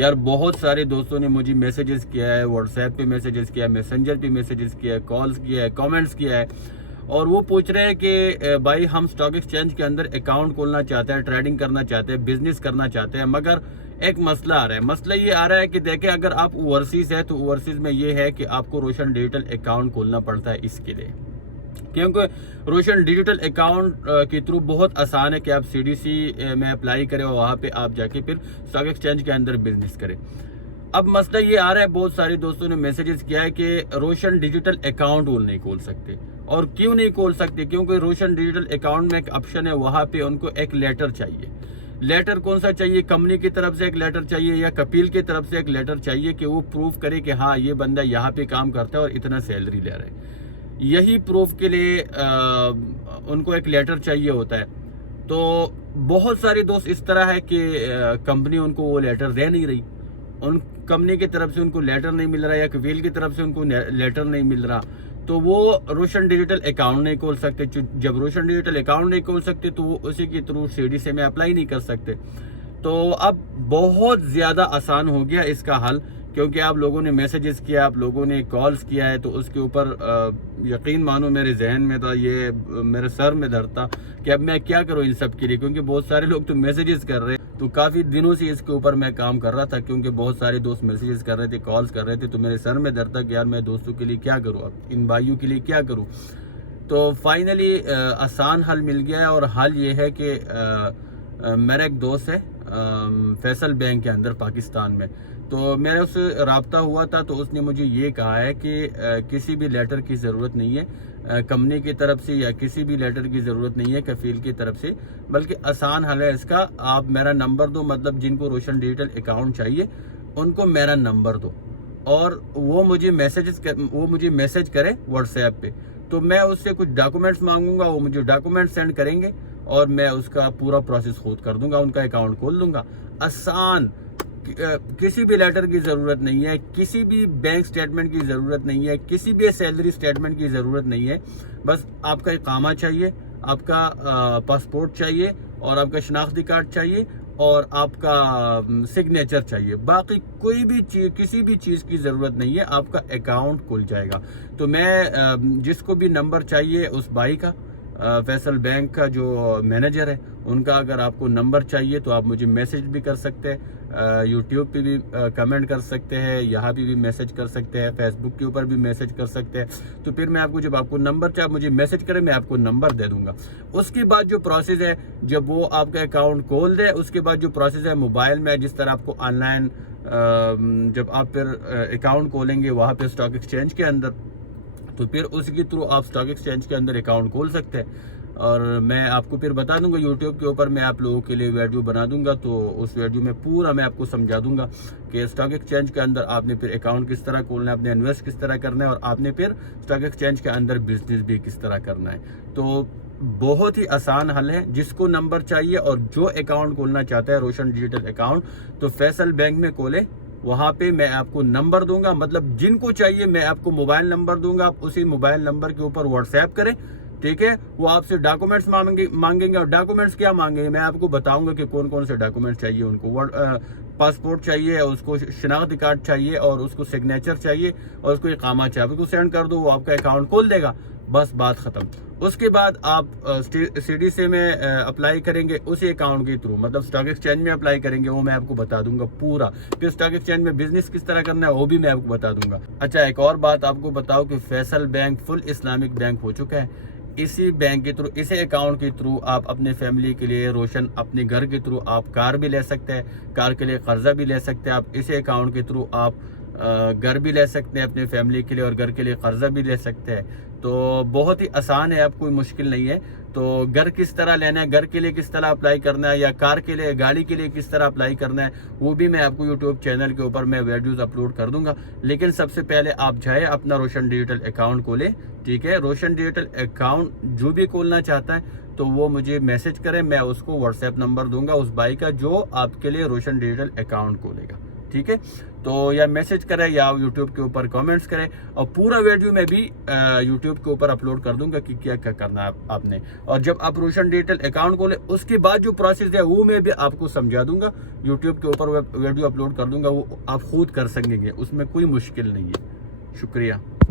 यार बहुत सारे दोस्तों ने मुझे मैसेजेस किया है, व्हाट्सएप पे मैसेजेस किया है, मैसेंजर पे मैसेजेस किया है, कॉल्स किया है, कमेंट्स किया है, और वो पूछ रहे हैं कि भाई हम स्टॉक एक्सचेंज के अंदर अकाउंट खोलना चाहते हैं, ट्रेडिंग करना चाहते हैं, बिजनेस करना चाहते हैं, मगर एक मसला आ रहा है। मसला ये आ रहा है कि देखें, अगर आप ओवरसीज है तो ओवरसीज में ये है कि आपको रोशन डिजिटल अकाउंट खोलना पड़ता है इसके लिए, क्योंकि रोशन डिजिटल अकाउंट के थ्रू बहुत आसान है कि आप सीडीसी में अप्लाई करें और वहाँ पे आप जाके फिर स्टॉक एक्सचेंज के अंदर बिजनेस करें। अब मसला ये आ रहा है, बहुत सारे दोस्तों ने मैसेजेस किया है कि रोशन डिजिटल अकाउंट वो नहीं खोल सकते। और क्यों नहीं खोल सकते? क्योंकि रोशन डिजिटल अकाउंट में एक ऑप्शन है, वहाँ पे उनको एक लेटर चाहिए। लेटर कौन सा चाहिए? कंपनी की तरफ से एक लेटर चाहिए या कपिल की तरफ से एक लेटर चाहिए कि वो प्रूफ करे कि हाँ ये बंदा यहाँ पे काम करता है और इतना सैलरी ले रहा है। यही प्रूफ के लिए उनको एक लेटर चाहिए होता है। तो बहुत सारे दोस्त इस तरह है कि कंपनी उनको वो लेटर दे नहीं रही, उन कंपनी की तरफ से उनको लेटर नहीं मिल रहा या कपिल की तरफ से उनको लेटर नहीं मिल रहा, तो वो रोशन डिजिटल अकाउंट नहीं खोल सकते। जब रोशन डिजिटल अकाउंट नहीं खोल सकते तो वो उसी के थ्रू सीडीसी में अप्लाई नहीं कर सकते। तो अब बहुत ज़्यादा आसान हो गया इसका हल, क्योंकि आप लोगों ने मैसेजेस किया, आप लोगों ने कॉल्स किया है, तो उसके ऊपर यकीन मानो मेरे जहन में था, ये मेरे सर में दर्द था कि अब मैं क्या करूं इन सब के लिए, क्योंकि बहुत सारे लोग तो मैसेजेस कर रहे हैं। तो काफ़ी दिनों से इसके ऊपर मैं काम कर रहा था, क्योंकि बहुत सारे दोस्त मैसेजेस कर रहे थे, कॉल्स कर रहे थे, तो मेरे सर में दर्द था कि यार मैं दोस्तों के लिए क्या करूँ, अब इन भाइयों के लिए क्या करूँ। तो फाइनली आसान हल मिल गया है, और हल ये है कि मेरा एक दोस्त है फैसल बैंक के अंदर पाकिस्तान में, तो मेरा उससे रब्ता हुआ था, तो उसने मुझे ये कहा है कि किसी भी लेटर की ज़रूरत नहीं है कंपनी की तरफ से, या किसी भी लेटर की ज़रूरत नहीं है कफील की तरफ से, बल्कि आसान हल है इसका। आप मेरा नंबर दो, मतलब जिनको रोशन डिजिटल अकाउंट चाहिए उनको मेरा नंबर दो, और वो मुझे मैसेज करे व्हाट्सएप पे, तो मैं उससे कुछ डॉक्यूमेंट्स मांगूंगा, वो मुझे डॉक्यूमेंट सेंड करेंगे और मैं उसका पूरा प्रोसेस खुद कर दूंगा, उनका अकाउंट खोल दूंगा। आसान, किसी भी लेटर की ज़रूरत नहीं है, किसी भी बैंक स्टेटमेंट की ज़रूरत नहीं है, किसी भी सैलरी स्टेटमेंट की ज़रूरत नहीं है। बस आपका इकामा चाहिए, आपका पासपोर्ट चाहिए, और आपका शनाख्ती कार्ड चाहिए, और आपका सिग्नेचर चाहिए। बाकी कोई भी चीज़, किसी भी चीज़ की ज़रूरत नहीं है, आपका अकाउंट खुल जाएगा। तो मैं जिसको भी नंबर चाहिए उस भाई का, फैसल बैंक का जो मैनेजर है, उनका अगर आपको नंबर चाहिए तो आप मुझे मैसेज भी कर सकते हैं, यूट्यूब पे भी कमेंट कर सकते हैं, यहाँ पे भी मैसेज कर सकते हैं, फेसबुक के ऊपर भी मैसेज कर सकते हैं। तो फिर मैं आपको, जब आपको नंबर चाहिए, मुझे मैसेज करें, मैं आपको नंबर दे दूंगा। उसके बाद जो प्रोसेस है, जब वो आपका अकाउंट खोल दे, उसके बाद जो प्रोसेस है मोबाइल में, जिस तरह आपको ऑनलाइन जब आप फिर अकाउंट खोलेंगे वहाँ पर स्टॉक एक्सचेंज के अंदर, तो फिर उसके थ्रू आप स्टॉक एक्सचेंज के अंदर अकाउंट खोल सकते हैं। और मैं आपको फिर बता दूंगा, यूट्यूब के ऊपर मैं आप लोगों के लिए वीडियो बना दूंगा, तो उस वीडियो में पूरा मैं आपको समझा दूंगा कि स्टॉक एक्सचेंज के अंदर आपने फिर अकाउंट किस तरह खोलना है, आपने इन्वेस्ट किस तरह करना है, और आपने फिर स्टॉक एक्सचेंज के अंदर बिजनेस भी किस तरह करना है। तो बहुत ही आसान हल है। जिसको नंबर चाहिए और जो अकाउंट खोलना चाहता है रोशन डिजिटल अकाउंट, तो फैसल बैंक में खोले, वहाँ पे मैं आपको नंबर दूंगा, मतलब जिनको चाहिए मैं आपको मोबाइल नंबर दूंगा, आप उसी मोबाइल नंबर के ऊपर व्हाट्सएप करें, ठीक है। वो आपसे डॉक्यूमेंट्स मांगेंगे, और डॉक्यूमेंट्स क्या मांगेंगे मैं आपको बताऊंगा कि कौन कौन से डॉक्यूमेंट्स चाहिए उनको। पासपोर्ट चाहिए, उसको शनाख्ती कार्ड चाहिए, और उसको सिग्नेचर चाहिए, और उसको इकामा चाहिए, उसको सेंड कर दो, वो आपका अकाउंट खोल देगा, बस बात ख़त्म। उसके बाद आप सीडीसी में अप्लाई करेंगे उसी अकाउंट के थ्रू, मतलब स्टॉक एक्सचेंज में अप्लाई करेंगे, वो मैं आपको बता दूंगा पूरा। फिर स्टॉक एक्सचेंज में बिजनेस किस तरह करना है वो भी मैं आपको बता दूंगा। अच्छा, एक और बात आपको बताओ कि Faisal bank full Islamic bank हो चुका है। इसी बैंक के थ्रू, इसी अकाउंट के थ्रू आप अपने फैमिली के लिए, रोशन अपने घर के थ्रू आप कार भी ले सकते हैं, कार के लिए कर्जा भी ले सकते हैं। आप इसी अकाउंट के थ्रू आप घर भी ले सकते हैं अपने फैमिली के लिए, और घर के लिए कर्जा भी ले सकते हैं। तो बहुत ही आसान है, अब कोई मुश्किल नहीं है। तो घर किस तरह लेना है, घर के लिए किस तरह अप्लाई करना है, या कार के लिए, गाड़ी के लिए किस तरह अप्लाई करना है, वो भी मैं आपको यूट्यूब चैनल के ऊपर मैं वीडियोस अपलोड कर दूंगा। लेकिन सबसे पहले आप जाए अपना रोशन डिजिटल अकाउंट खोलें, ठीक है। रोशन डिजिटल अकाउंट जो भी खोलना चाहता है तो वो मुझे मैसेज करें, मैं उसको व्हाट्सएप नंबर दूंगा उस भाई का जो आपके लिए रोशन डिजिटल अकाउंट खोलेगा। ठीक है। तो या मैसेज करें या यूट्यूब के ऊपर कमेंट्स करें, और पूरा वीडियो मैं भी यूट्यूब के ऊपर अपलोड कर दूंगा कि क्या क्या करना है आपने। और जब आप रोशन डिजिटल अकाउंट खोले उसके बाद जो प्रोसेस है वो मैं भी आपको समझा दूंगा, यूट्यूब के ऊपर वीडियो अपलोड कर दूंगा, वो आप खुद कर सकेंगे, उसमें कोई मुश्किल नहीं है। शुक्रिया।